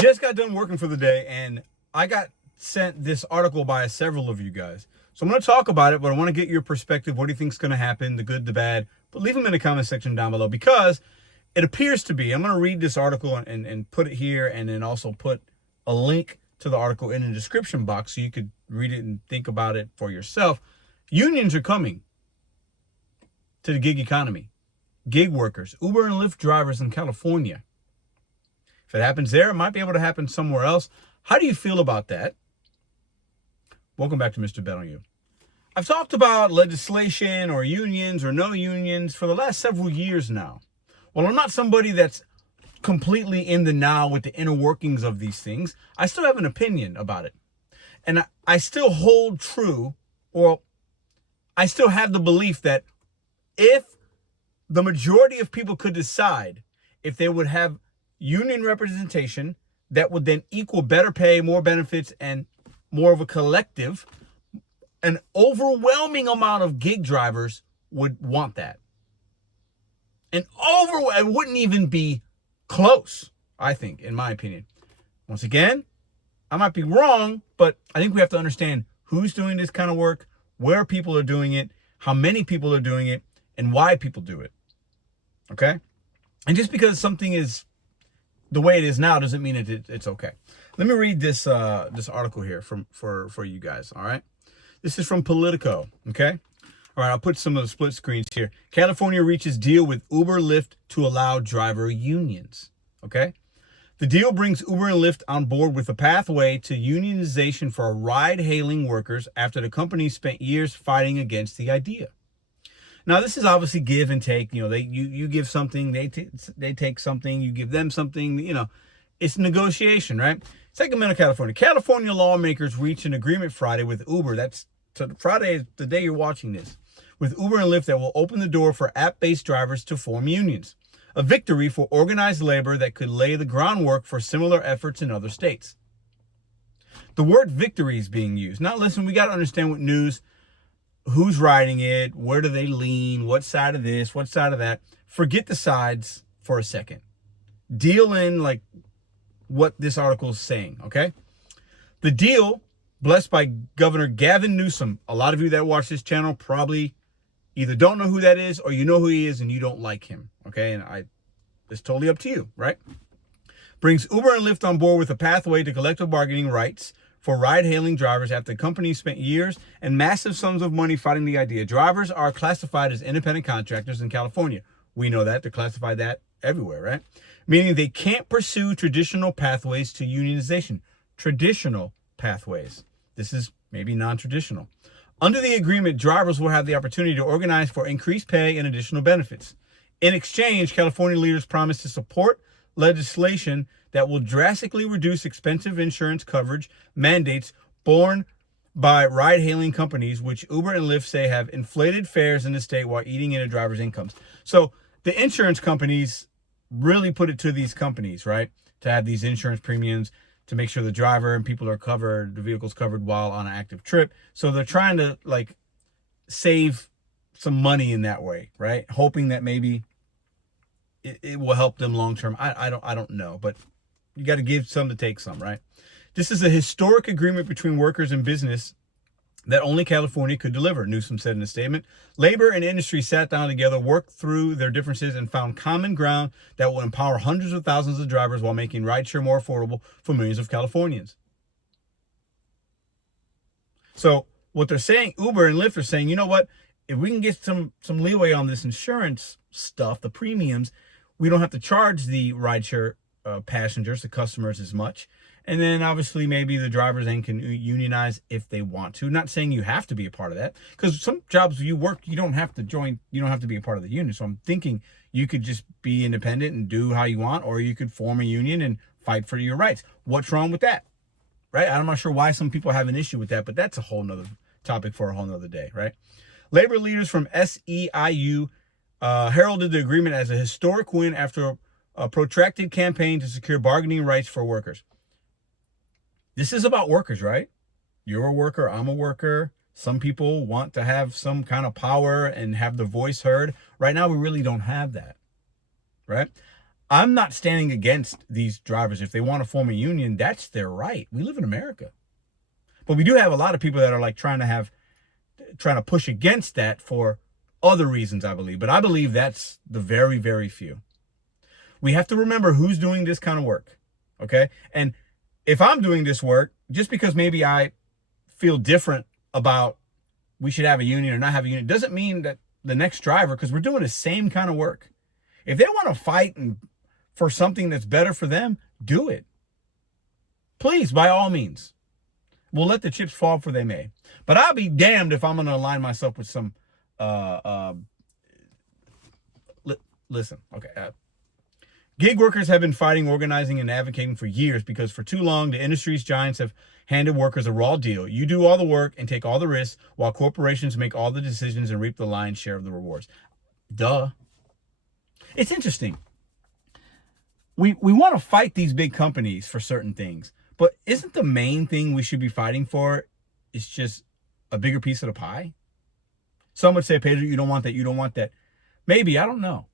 Just got done working for the day, and I got sent this article by several of you guys. So I'm going to talk about it, but I want to get your perspective. What do you think is going to happen, the good, the bad? But leave them in the comment section down below, because it appears to be, I'm going to read this article and put it here, and then also put a link to the article in the description box so you could read it and think about it for yourself. Unions are coming to the gig economy. Gig workers, Uber and Lyft drivers in California. If it happens there, it might be able to happen somewhere else. How do you feel about that? Welcome back to Mr.BetonYou. I've talked about legislation or unions or no unions for the last several years now. Well, I'm not somebody that's completely in the now with the inner workings of these things. I still have an opinion about it. And I still hold true, or I still have the belief that if the majority of people could decide if they would have union representation that would then equal better pay, more benefits, and more of a collective, an overwhelming amount of gig drivers would want that. It wouldn't even be close, I think, in my opinion. Once again, I might be wrong, but I think we have to understand who's doing this kind of work, where people are doing it, how many people are doing it, and why people do it. Okay? And just because something is the way it is now doesn't mean it's okay. Let me read this article here for you guys, all right? This is from Politico, okay? All right, I'll put some of the split screens here. California reaches deal with Uber Lyft to allow driver unions, okay? The deal brings Uber and Lyft on board with a pathway to unionization for ride-hailing workers after the company spent years fighting against the idea. Now, this is obviously give and take. You know, you give something, they take something, you give them something. You know, it's negotiation, right? Sacramento, California. California lawmakers reached an agreement Friday with Uber. Friday is the day you're watching this. With Uber and Lyft that will open the door for app-based drivers to form unions. A victory for organized labor that could lay the groundwork for similar efforts in other states. The word victory is being used. Now, listen, we got to understand what news. Who's writing it? Where do they lean? What side of this? What side of that? Forget the sides for a second. Deal in like what this article is saying, okay? The deal, blessed by Governor Gavin Newsom. A lot of you that watch this channel probably either don't know who that is or you know who he is and you don't like him, okay? And it's totally up to you, right? Brings Uber and Lyft on board with a pathway to collective bargaining rights for ride-hailing drivers after the company spent years and massive sums of money fighting the idea. Drivers are classified as independent contractors in California. We know that. They're classified that everywhere, right? Meaning they can't pursue traditional pathways to unionization. Traditional pathways. This is maybe non-traditional. Under the agreement, drivers will have the opportunity to organize for increased pay and additional benefits. In exchange, California leaders promise to support legislation that will drastically reduce expensive insurance coverage mandates borne by ride-hailing companies, which Uber and Lyft say have inflated fares in the state while eating into drivers' incomes. So the insurance companies really put it to these companies, right, to have these insurance premiums to make sure the driver and people are covered, the vehicle's covered while on an active trip. So they're trying to like save some money in that way, right? Hoping that maybe it will help them long term. I don't know, but you got to give some to take some, right? This is a historic agreement between workers and business that only California could deliver, Newsom said in a statement. Labor and industry sat down together, worked through their differences, and found common ground that will empower hundreds of thousands of drivers while making rideshare more affordable for millions of Californians. So what they're saying, Uber and Lyft are saying, you know what? If we can get some leeway on this insurance stuff, the premiums, we don't have to charge the rideshare passengers, the customers, as much. And then obviously maybe the drivers then can unionize if they want to. Not saying you have to be a part of that, because some jobs you work, you don't have to join, you don't have to be a part of the union. So I'm thinking you could just be independent and do how you want, or you could form a union and fight for your rights. What's wrong with that? Right? I'm not sure why some people have an issue with that, but that's a whole nother topic for a whole nother day, right? Labor leaders from SEIU heralded the agreement as a historic win after a protracted campaign to secure bargaining rights for workers. This is about workers, right? You're a worker, I'm a worker. Some people want to have some kind of power and have their voice heard. Right now, we really don't have that, right? I'm not standing against these drivers. If they want to form a union, that's their right. We live in America. But we do have a lot of people that are like trying to push against that for other reasons, I believe. But I believe that's the very, very few. We have to remember who's doing this kind of work, okay? And if I'm doing this work, just because maybe I feel different about we should have a union or not have a union, doesn't mean that the next driver, because we're doing the same kind of work. If they want to fight for something that's better for them, do it. Please, by all means. We'll let the chips fall where they may. But I'll be damned if I'm going to align myself with some, listen, okay. Gig workers have been fighting, organizing, and advocating for years because for too long, the industry's giants have handed workers a raw deal. You do all the work and take all the risks while corporations make all the decisions and reap the lion's share of the rewards. Duh. It's interesting. We want to fight these big companies for certain things, but isn't the main thing we should be fighting for is just a bigger piece of the pie? Some would say, Pedro, you don't want that. You don't want that. Maybe, I don't know.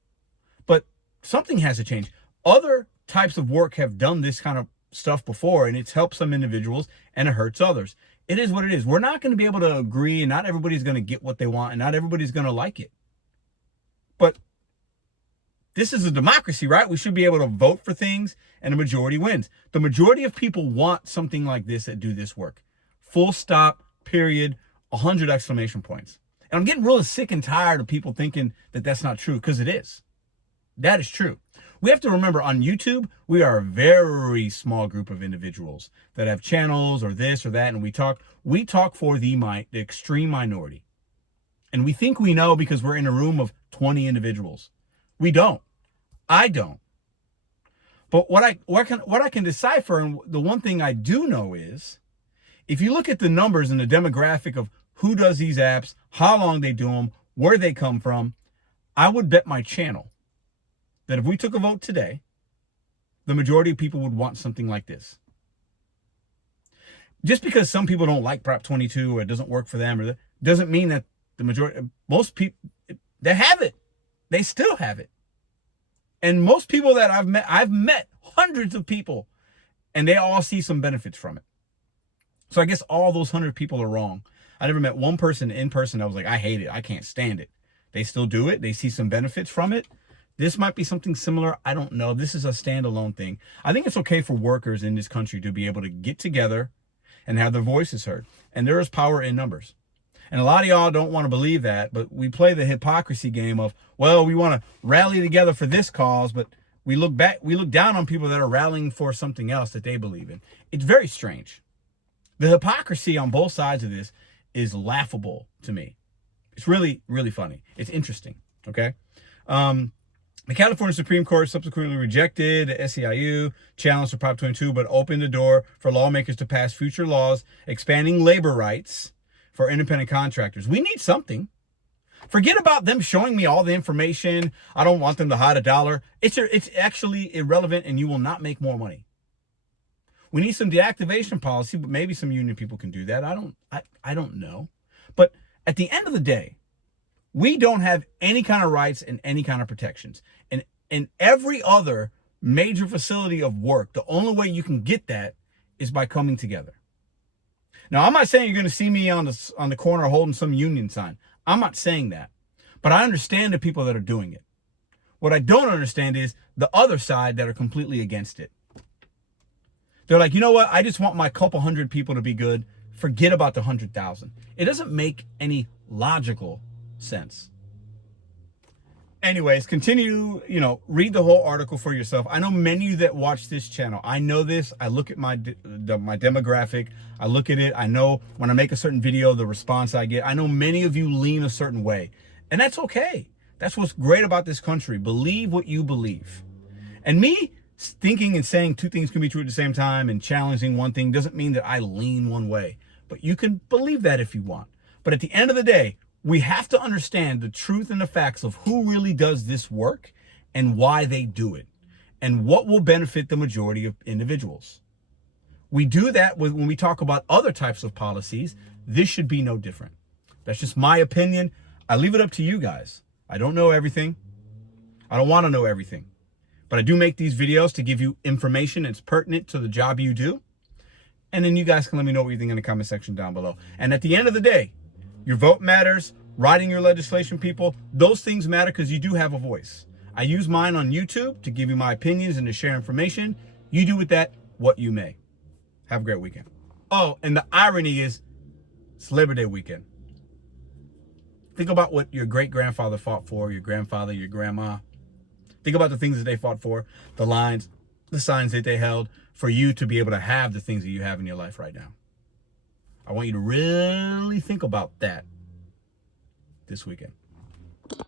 But something has to change. Other types of work have done this kind of stuff before, and it's helped some individuals and it hurts others. It is what it is. We're not going to be able to agree, and not everybody's going to get what they want, and not everybody's going to like it. But this is a democracy, right? We should be able to vote for things, and the majority wins. The majority of people want something like this that do this work. Full stop, period, 100 exclamation points. And I'm getting really sick and tired of people thinking that that's not true, because it is. That is true. We have to remember on YouTube, we are a very small group of individuals that have channels or this or that, and we talk for the extreme minority. And we think we know because we're in a room of 20 individuals. We don't. I don't. But what I can decipher, and the one thing I do know is, if you look at the numbers and the demographic of who does these apps, how long they do them, where they come from, I would bet my channel that if we took a vote today, the majority of people would want something like this. Just because some people don't like Prop 22 or it doesn't work for them, or doesn't mean that the majority, most people, they have it. They still have it. And most people that I've met hundreds of people, and they all see some benefits from it. So I guess all those 100 people are wrong. I never met one person in person that was like, I hate it. I can't stand it. They still do it. They see some benefits from it. This might be something similar. I don't know. This is a standalone thing. I think it's okay for workers in this country to be able to get together and have their voices heard. And there is power in numbers. And a lot of y'all don't want to believe that, but we play the hypocrisy game of, well, we want to rally together for this cause, but we look down on people that are rallying for something else that they believe in. It's very strange. The hypocrisy on both sides of this is laughable to me. It's really, really funny. It's interesting. Okay. The California Supreme Court subsequently rejected the SEIU challenge to Prop 22, but opened the door for lawmakers to pass future laws expanding labor rights for independent contractors. We need something. Forget about them showing me all the information. I don't want them to hide $1. It's actually irrelevant, and you will not make more money. We need some deactivation policy, but maybe some union people can do that. I don't know. But at the end of the day, we don't have any kind of rights and any kind of protections. And in every other major facility of work, the only way you can get that is by coming together. Now, I'm not saying you're going to see me on the corner holding some union sign. I'm not saying that. But I understand the people that are doing it. What I don't understand is the other side that are completely against it. They're like, you know what? I just want my couple hundred people to be good. Forget about the 100,000. It doesn't make any logical sense. Anyways, continue, read the whole article for yourself. I know many of you that watch this channel. I know this. I look at my demographic. I look at it. I know when I make a certain video, the response I get. I know many of you lean a certain way, and that's okay. That's what's great about this country. Believe what you believe. And me thinking and saying two things can be true at the same time and challenging one thing doesn't mean that I lean one way. But you can believe that if you want. But at the end of the day, we have to understand the truth and the facts of who really does this work and why they do it and what will benefit the majority of individuals. We do that when we talk about other types of policies. This should be no different. That's just my opinion. I leave it up to you guys. I don't know everything. I don't want to know everything. But I do make these videos to give you information that's pertinent to the job you do. And then you guys can let me know what you think in the comment section down below. And at the end of the day, your vote matters. Writing your legislation, people, those things matter because you do have a voice. I use mine on YouTube to give you my opinions and to share information. You do with that what you may. Have a great weekend. Oh, and the irony is, it's Labor Day weekend. Think about what your great-grandfather fought for, your grandfather, your grandma. Think about the things that they fought for, the lines, the signs that they held for you to be able to have the things that you have in your life right now. I want you to really think about that this weekend.